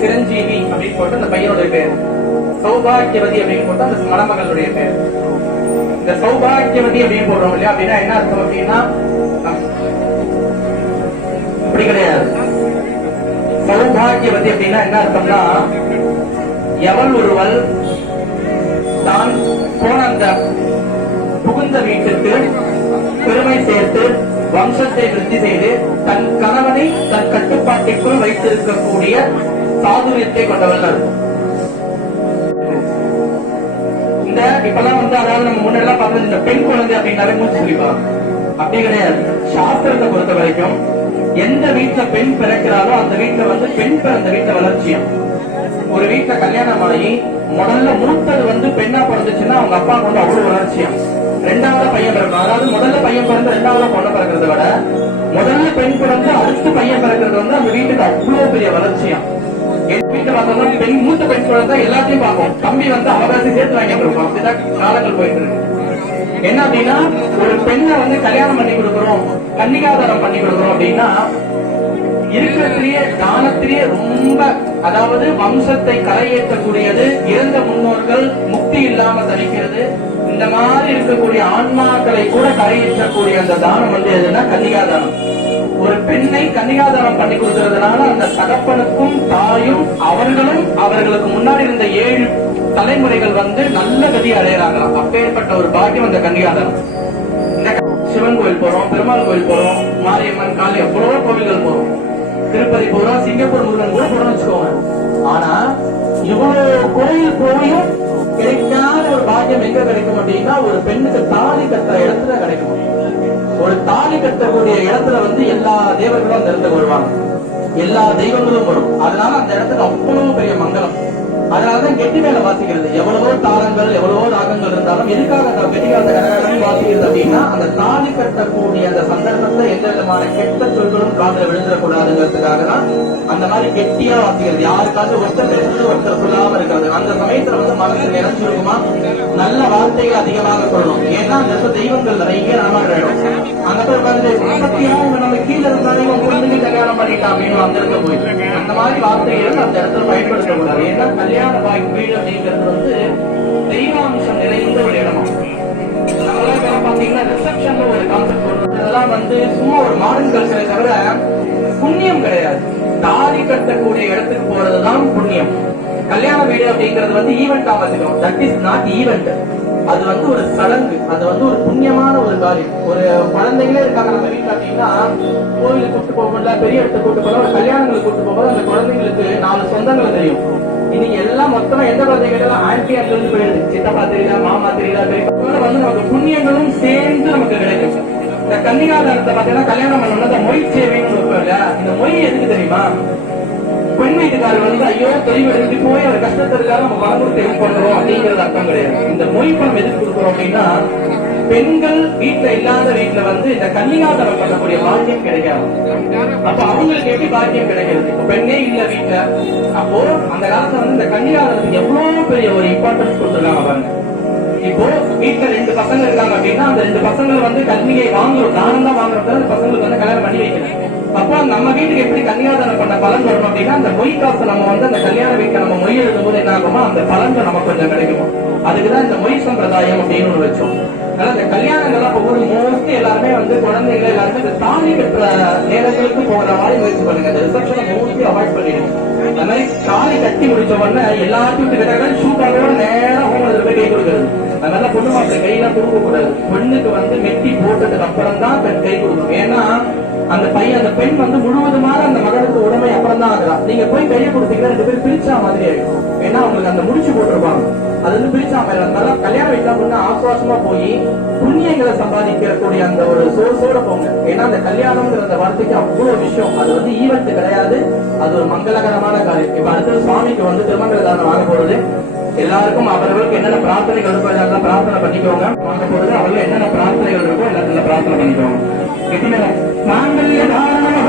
சிரஞ்சீவி அப்படின்னு போட்டு அந்த பையனுடைய பேர், சௌபாகியவதி அப்படின்னு போட்டு அந்த மணமகளுடைய பேர். இந்த சௌபாகியவதி அப்படின்னு போடுறோம் இல்லையா, அப்படின்னா என்ன அர்த்தம் அப்படின்னா அப்படி கிடையாது. சௌபாகியவதி அப்படின்னா என்ன அர்த்தம்னா, எவள் ஒருவள் தான் போன அந்த புகுந்த வீட்டுக்கு பெருமை சேர்த்து வம்சத்தை விருத்தி செய்து தன் கணவனை தன் கட்டுப்பாட்டிற்குள் வைத்திருக்கக்கூடிய சாதுரியத்தை கொண்டவர்கள். இந்த இப்பெல்லாம் அதாவது நம்ம முன்னெல்லாம் பார்த்தது இந்த பெண் குழந்தை அப்படின்னாலே மூச்சு சொல்லிப்பாங்க. அப்படி கிடையாது. சாஸ்திரத்தை பொறுத்த வரைக்கும் எந்த வீட்டுல பெண் பிறக்கிறாரோ அந்த வீட்டுல பெண் பிறந்த வீட்டுல வளர்ச்சியும். ஒரு வீட்டுல கல்யாணம் ஆகி முதல்ல மூத்தது பெண்ணா பிறந்துச்சுன்னா அவங்க அப்பா அவ்வளவு வளர்ச்சியும். ரெண்டாவது பையன் பிறக்கும், அதாவது முதல்ல பையன் பிறந்து ரெண்டாவது பொண்ணு பிறக்கிறத விட முதல்ல பெண் பிறந்து அடுத்து பையன் பிறக்கிறது அந்த வீட்டுக்கு அவ்வளவு பெரிய வளர்ச்சியும். என் வீட்டுல பார்த்தோம்னா பெண் மூத்த பெண் குழந்தை எல்லாத்தையும் பார்ப்போம். தம்பி அவகாசி சேர்த்து வாங்கி கொடுப்போம். அப்படிதான் காலங்கள் போயிட்டு இருக்கு. என்ன அப்படின்னா, ஒரு பெண்ணை கல்யாணம் பண்ணி கொடுக்குறோம், கன்னிகாதாரம் பண்ணி கொடுக்குறோம் அப்படின்னா இருக்கிறதுலயே தானத்திலேயே ரொம்ப, அதாவது வம்சத்தை கரையேற்றக்கூடியது, இறந்த முன்னோர்கள் முக்தி இல்லாம தவிக்கிறது, இந்த மாதிரி இருக்கக்கூடிய ஆன்மாக்களை கூட கரையேற்றக்கூடிய அந்த தானம் எதுனா கன்னிகாதானம். ஒரு பெண்ணை கன்னிகாதானம் பண்ணி கொடுக்கறதுனால அந்த தகப்பனுக்கும் தாயும் அவர்களும் அவர்களுக்கு முன்னாடி இருந்த 7 தலைமுறைகள் நல்ல கதி அடையறாங்களாம். அப்பேற்பட்ட ஒரு பாக்கியம் அந்த கன்னிகாதானம். சிவன் கோயில் போறோம், பெருமாள் கோயில் போறோம், மாரியம்மன் காளி எவ்வளவோ கோவில்கள் போறோம், திருப்பதி போறோம், சிங்கப்பூர் முருகன் கூட போறோம்னு வச்சுக்கோங்க. ஆனா இவ்வளவு கோயில் போயும் கிடைக்காத ஒரு பாக்கியம் எங்க கிடைக்கும் அப்படின்னா, ஒரு பெண்ணுக்கு தாலி கட்டுற இடத்துல கிடைக்கும். ஒரு தாலி கட்டக்கூடிய இடத்துல எல்லா தேவர்களும் அந்த இடத்துக்கு வருவாங்க, எல்லா தெய்வங்களும் வரும். அதனால அந்த இடத்துக்கு அவ்வளவு பெரிய மங்களம். அதனாலதான் கெட்டி மேல வாசிக்கிறது. எவ்வளவோ தாளங்கள் எவ்வளவோ ராகங்கள் இருந்தாலும் எதுக்காக அந்த கெட்டிகாலத்தை கரகாரம் வாசிக்கிறது அப்படின்னா, அந்த தாலி கட்டக்கூடிய அந்த சந்தர்ப்பத்தை எந்த விதமான கெட்ட சொல்களும் காதல விழுந்துடக்கூடாதுங்கிறதுக்காக தான் அந்த மாதிரி கெட்டியா வாசிக்கிறது. யாருக்காவது ஒருத்தர் பேசுறது ஒருத்தர் சொல்லாம இருக்காது. அந்த சமயத்துல மனசு நிறைஞ்சிருக்குமா, நல்ல வார்த்தைகள் அதிகமாக சொல்லணும். ஏன்னா அந்த தெய்வங்கள் நிறைய நாமாடுறோம். அங்க போய் உட்காந்து நம்ம கீழே இருந்தாலும் குழந்தைங்க கல்யாணம் பண்ணிட்டா அப்படின்னு அந்த இடத்துல போய் அந்த மாதிரி வார்த்தைகள் அந்த இடத்துல பயன்படுத்தக்கூடாது. ஏன்னா கல்யாண வீடு அப்படிங்கிறது தெய்வாம்சம் நிறைந்த ஒரு இடமா. நம்மளாம் பாத்தீங்கன்னா ரிசப்ஷன்ல ஒரு கான்செப்ட் வருது. அதெல்லாம் சும்மா ஒரு மாடர்ன் கல்ச்சரை தவிர புண்ணியம் கிடையாது. தாலி கட்டக்கூடிய இடத்துக்கு போறதுதான் புண்ணியம். கல்யாண வீடு அப்படிங்கிறது ஈவெண்ட் ஆகாதுக்கும். That is not event. அது ஒரு சடங்கு, அது ஒரு புண்ணியமான ஒரு காரியம். ஒரு குழந்தைகளே இருக்காங்க நம்ம வீட்டுல அப்படின்னா, கோவிலுக்கு கூட்டு போக முடியல, பெரிய இடத்துக்கு கூட்டு போகல, ஒரு கல்யாணங்களுக்கு கூட்டு போகும்போது அந்த குழந்தைங்களுக்கு 4 சொந்தங்களை தெரியும். இன்னைக்கு எல்லாம் மொத்தமா எந்த குழந்தைகள் ஆன்டி அங்க இருந்து போயிடுது. சித்தப்பா தெரியல, மாமா தெரியல, பெரியப்பா வந்து நமக்கு புண்ணியங்களும் சேர்ந்து நமக்கு கிடைக்கும். இந்த கன்னிகாதானத்தை பாத்தீங்கன்னா கல்யாணம் பண்ணணும்னா இந்த மொய் சேவைன்னு இருப்போம் இல்லையா, இந்த மொய் எதுக்கு தெரியுமா? பெண் வீட்டுக்காரர் வந்து ஐயோ தெளிவு எடுத்து போய் அவர் கஷ்டத்திற்காக நம்ம பணம் கொடுத்து ஹெல்ப் பண்றோம் அப்படிங்கிறது அர்த்தம் கிடையாது. இந்த மொய் பணம் எதுக்கு கொடுக்குறோம் அப்படின்னா, பெண்கள் வீட்டுல இல்லாத வீட்டுல வந்து இந்த கன்னிகாதானம் பண்ணக்கூடிய பாக்கியம் கிடைக்காது. அப்ப அவங்களுக்கு எப்படி பாக்கியம் கிடைக்கிறது? இப்ப பெண்ணே இல்ல வீட்டுல, அப்போ அந்த காலத்துல வந்து இந்த கன்னிகாதானத்துக்கு எவ்வளவு பெரிய ஒரு இம்பார்ட்டன்ஸ் கொடுத்துருக்காங்க பாருங்க. இப்போ வீட்டுல 2 பசங்க இருக்காங்க அப்படின்னா அந்த 2 பசங்களை வந்து கன்னிகை வாங்குறோம், தானம் தான் வாங்குறோம், அந்த பசங்களுக்கு வந்து கல்யாணம் பண்ணி வைக்கணும். அப்போ நம்ம வீட்டுக்கு எப்படி கன்னிகாதானம் பண்ண பலன் வரணும் அப்படின்னா, அந்த மொய் காசு நம்ம வந்து அந்த கல்யாண வீட்டுல நம்ம மொய் எழுதும் போது என்ன ஆகுமோ அந்த பலன்கள் நமக்கு கொஞ்சம் கிடைக்குமோ. அதுக்குதான் இந்த மொய் சம்பிரதாயம் அப்படின்னு ஒண்ணு வச்சோம். அதனால இந்த கல்யாணங்கள்லாம் ஒவ்வொரு மோஸ்ட்லி எல்லாருமே வந்து குழந்தைகள் எல்லாருமே இந்த தாலி கட்டுற நேரங்களுக்கு போகிற மாதிரி முயற்சி பண்ணுங்க. அந்த ரிசப்ஷனை மோஸ்ட்லி அவாய்ட் பண்ணிடுங்க. அந்த மாதிரி தாலி கட்டி முடிச்ச உடனே எல்லாத்தையும் கிட்ட ஷூட்டாரோட நேரம் ஹோம்ல போய் கை கொடுக்குறது. அதனால பொண்ணு மாப்பிள்ளை கையெல்லாம் கொடுக்க கூடாது. பெண்ணுக்கு வந்து மெட்டி போட்டதுக்கு அப்புறம் தான் பெண் கை கொடுக்கணும். ஏன்னா அந்த பையன் அந்த பெண் வந்து முழுவதுமாக அந்த மகளுக்கு உடமை அப்புறம் தான் ஆகுறா. நீங்க போய் கையை கொடுத்தீங்கன்னா 2 பேரும் பிரிச்சா மாதிரி ஆயிடும். ஏன்னா அவங்களுக்கு அந்த முடிச்சு போட்டிருப்பாங்க, அது வந்து பிரிச்சா மாதிரி. அதனால கல்யாண வீட்டுல பொண்ணு ஆசுவாசமா போய் புண்ணியங்களை சம்பாதிக்கக்கூடிய அந்த ஒரு சோர்ஸோட போங்க. ஏன்னா அந்த கல்யாணம்ங்கிற அந்த வார்த்தைக்கு அவ்வளவு விஷயம். அது வந்து ஈவெண்ட் கிடையாது, அது ஒரு மங்களகரமான காரியம். இப்ப அடுத்தது சுவாமிக்கு வந்து திருமங்கல தானம் வாங்க போறது. எல்லாருக்கும் அவர்களுக்கு என்னென்ன பிரார்த்தனைகள் இருக்கோ எல்லாத்தையும் பிரார்த்தனை பண்ணிக்கோங்க. வாங்க போறது அவர்கள் என்னென்ன பிரார்த்தனைகள் இருக்கோ எல்லாத்துல பிரார்த்தனை பண்ணிக்கோங்க. மாங்கல்ய தாரணம்